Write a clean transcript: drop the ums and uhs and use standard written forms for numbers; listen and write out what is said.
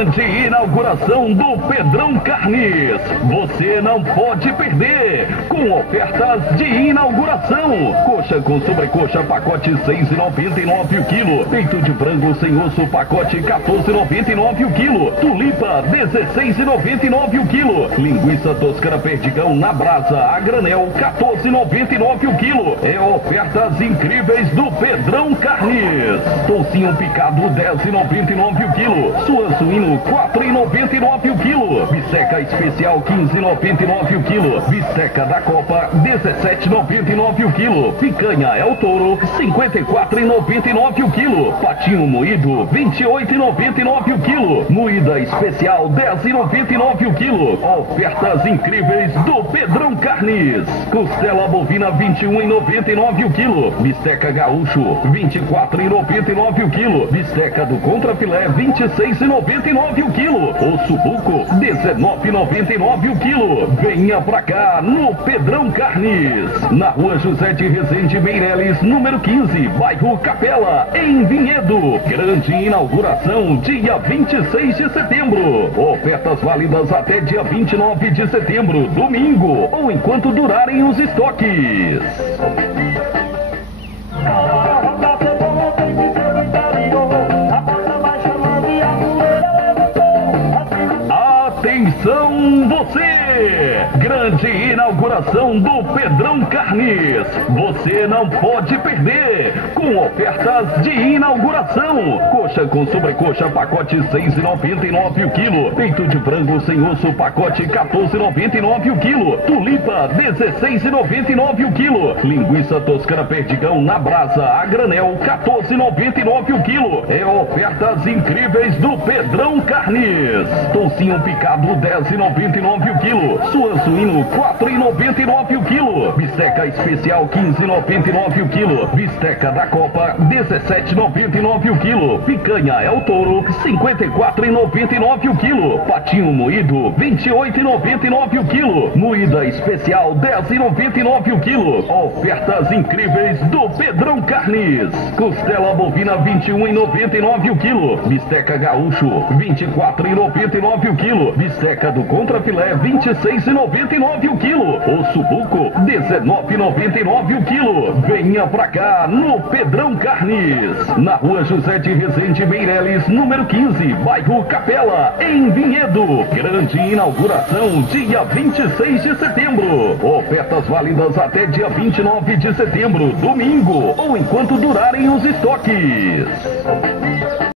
Grande inauguração do Pedrão Carnes. Você não pode perder. Com ofertas de inauguração. Coxa com sobrecoxa, pacote R$6,99 o quilo. Peito de frango sem osso, pacote R$14,99 o quilo. Tulipa, R$16,99 o quilo. Linguiça toscana perdigão na brasa, a granel, R$14,99 o quilo. É ofertas incríveis do Pedrão Carnes. Toucinho picado, R$10,99 o quilo. Suan suíno, R$4,99 o quilo. Bisteca especial, R$15,99 o quilo. Bisteca da Copa, R$17,99 o quilo. Picanha El Toro, R$54,99 o quilo. Patinho moído, R$28,99 o quilo. Moída especial, R$10,99 o quilo. Ofertas incríveis do Pedrão Carnes. Costela bovina, R$21,99 o quilo. Bisteca gaúcho, R$24,99 o quilo. Bisteca do contrafilé, R$26,99 o quilo. Osso buco, R$19,99 o quilo. Venha pra cá no Pedrão Carnes, na rua José de Rezende Meireles, número 15, bairro Capela, em Vinhedo. Grande inauguração, dia 26 de setembro. Ofertas válidas até dia 29 de setembro, domingo, ou enquanto durarem os estoques. Atenção você! Grande inauguração do Pedrão Carnes. Você não pode perder. Com ofertas de inauguração. Coxa com sobrecoxa, pacote R$6,99 o quilo. Peito de frango sem osso, pacote R$14,99 o quilo. Tulipa, R$16,99 o quilo. Linguiça toscana perdigão na brasa, a granel, R$14,99 o quilo. É ofertas incríveis do Pedrão Carnes. Toucinho picado, R$10,99 o quilo. Suan suíno, R$4,99 o quilo. Bisteca especial, R$15,99 o quilo. Bisteca da Copa, R$17,99 o quilo. Picanha El Toro, R$54,99 o quilo. Patinho moído, R$28,99 o quilo. Moída especial, R$10,99 o quilo. Ofertas incríveis do Pedrão Carnes. Costela bovina, R$21,99 o quilo. Bisteca gaúcho, R$24,99 o quilo. Bisteca do contrafilé, R$26,99 o quilo. Osso buco, R$19,99 o quilo. Venha pra cá no Pedrão Carnes, na rua José de Rezende Meireles, número 15, bairro Capela, em Vinhedo. Grande inauguração, dia 26 de setembro. Ofertas válidas até dia 29 de setembro, domingo, ou enquanto durarem os estoques.